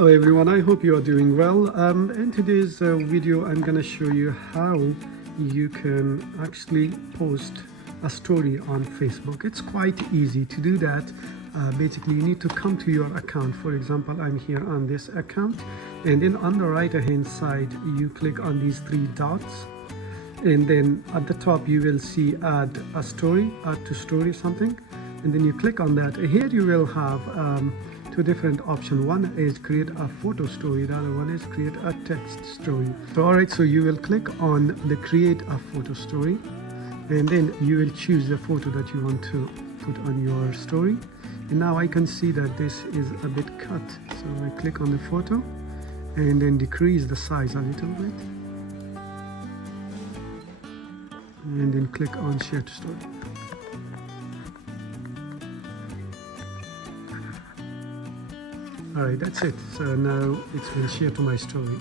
Hello everyone, I hope you are doing well. In today's video I'm gonna show you how you can actually post a story on Facebook. It's quite easy to do that. Basically you need to come to your account. For example, I'm here on this account, and then on the right hand side you click on these three dots, and then at the top you will see add a story, add to story something, and then you click on that. Here you will have two different options. One is create a photo story, the other one is create a text story. So alright, so you will click on the create a photo story, and then you will choose the photo that you want to put on your story. And now I can see that this is a bit cut, so I click on the photo and then decrease the size a little bit, and then click on share to story. Alright, that's it. So now it's been shared to my story.